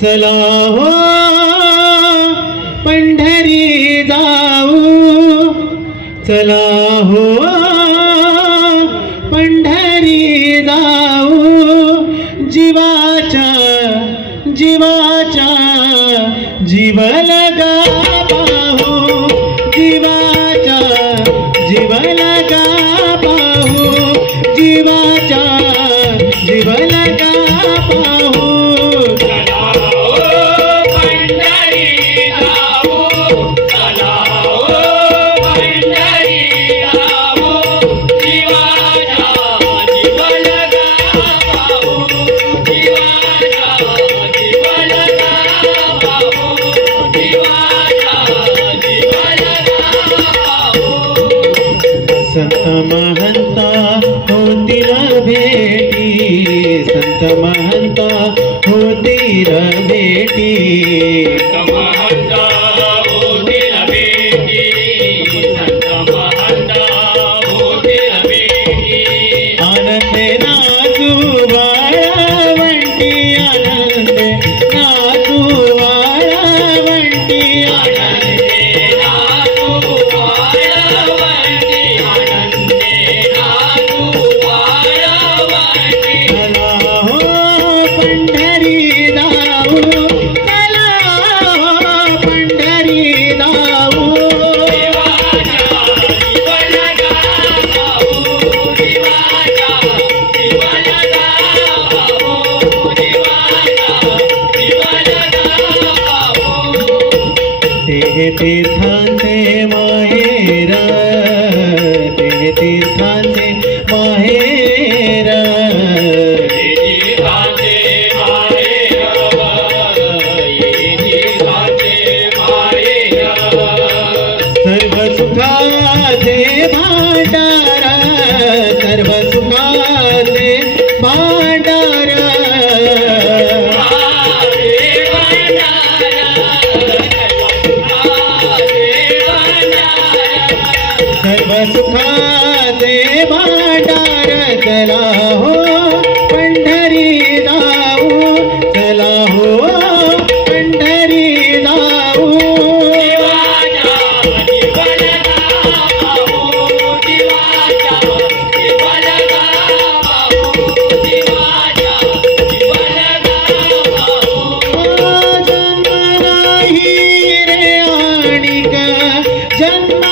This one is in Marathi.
चला हो पंढरी जाऊ, चला हो पंढरी जाऊ, जीवाच्या जीवाच्या जीव लगा पाहू, जीवाच्या जीव लगा पाहू, जीवाच्या जीव लगा पाहू. संत महंता होतील भेटी, संत महंता होतील भेटी, संत महंता होतील भेटी, संत महंता होतील भेटी. आनंदे नाचू वाळवंटी, आनंदे नाचू वाळवंटी, आनंदे नाचू वाळवंटी, आनंदे नाचू वाळवंटी. चला हो पंढरी जाऊ, चला हो पंढरी जाऊ, जीवाच्या जीव लगा पाहू, जीवाच्या जीव लगा पाहू, जीवाच्या जीव लगा पाहू. ते तीर्थांचे माहेर, ते तीर्थांचे माहेर, जीवाचे माहेर, जीवाचे माहेर. सर्व सुखाचे भांडार, सर्व सुखाचे भांडार, सर्व सुखाचे भांडार. चला हो पंढरी जाऊ, चला हो पंढरी जाऊ, जन्म नाही रे आणिक, जन्म